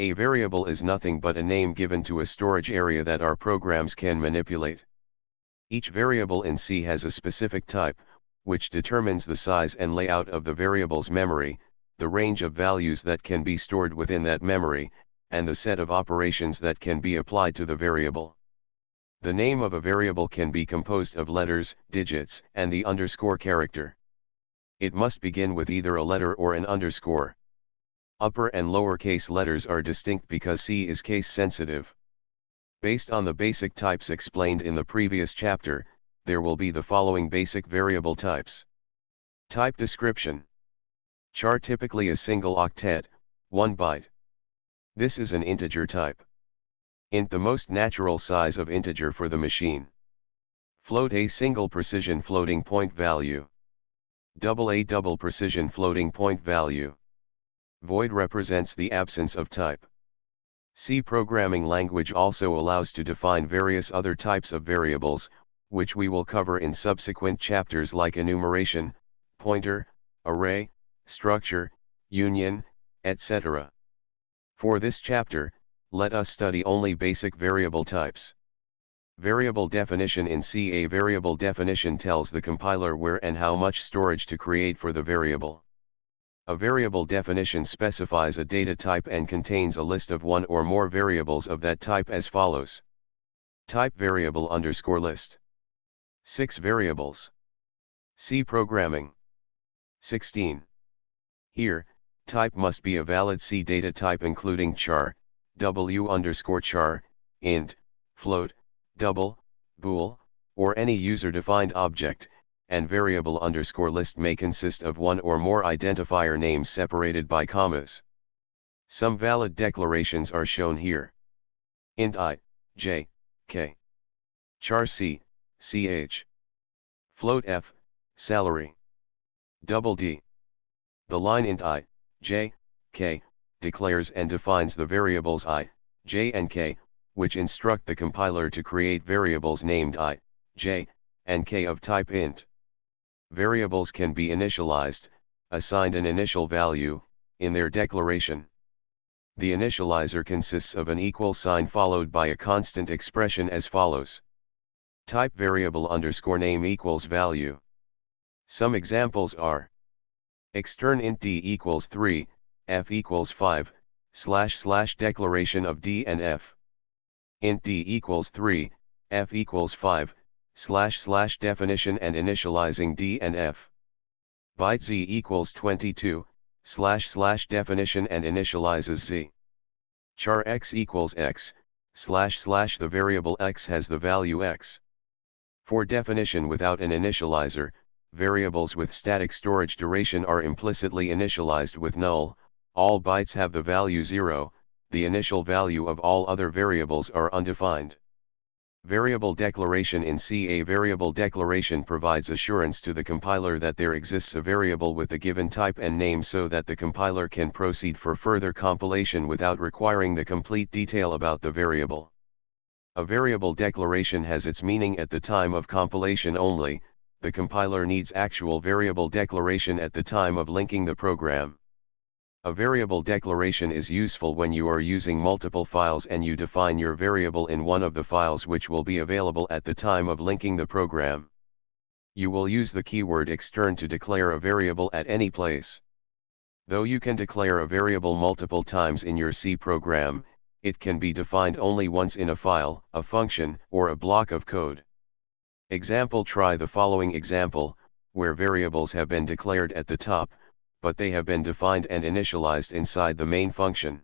A variable is nothing but a name given to a storage area that our programs can manipulate. Each variable in C has a specific type, which determines the size and layout of the variable's memory, the range of values that can be stored within that memory, and the set of operations that can be applied to the variable. The name of a variable can be composed of letters, digits, and the underscore character. It must begin with either a letter or an underscore. Upper and lowercase letters are distinct because C is case sensitive. Based on the basic types explained in the previous chapter, there will be the following basic variable types. Type description. Char typically a single octet, 1 byte. This is an integer type. Int the most natural size of integer for the machine. Float a single precision floating point value. Double a double precision floating point value. Void represents the absence of type. C programming language also allows to define various other types of variables, which we will cover in subsequent chapters like enumeration, pointer, array, structure, union, etc. For this chapter, let us study only basic variable types. Variable definition in C. A variable definition tells the compiler where and how much storage to create for the variable. A variable definition specifies a data type and contains a list of one or more variables of that type as follows. Type variable underscore list. 6 variables. C programming. 16. Here, type must be a valid C data type including char, w underscore char, int, float, double, bool, or any user-defined object, and variable underscore list may consist of one or more identifier names separated by commas. Some valid declarations are shown here. Int I, j, k. Char c, ch. Float f, salary. Double d. The line int I, j, k, declares and defines the variables I, j and k, which instruct the compiler to create variables named I, j, and k of type int. Variables can be initialized, assigned an initial value, in their declaration. The initializer consists of an equal sign followed by a constant expression as follows. Type variable underscore name equals value. Some examples are extern int d equals 3, f equals 5, / declaration of d and f. Int d equals 3, f equals 5, / definition and initializing d and f. Byte z equals 22, / definition and initializes z. Char x equals x, / the variable x has the value x. For definition without an initializer, variables with static storage duration are implicitly initialized with null, all bytes have the value 0, the initial value of all other variables are undefined. Variable declaration in C. A variable declaration provides assurance to the compiler that there exists a variable with the given type and name so that the compiler can proceed for further compilation without requiring the complete detail about the variable. A variable declaration has its meaning at the time of compilation only, the compiler needs actual variable declaration at the time of linking the program. A variable declaration is useful when you are using multiple files and you define your variable in one of the files which will be available at the time of linking the program. You will use the keyword extern to declare a variable at any place. Though you can declare a variable multiple times in your C program, it can be defined only once in a file, a function, or a block of code. Example: try the following example, where variables have been declared at the top, but they have been defined and initialized inside the main function.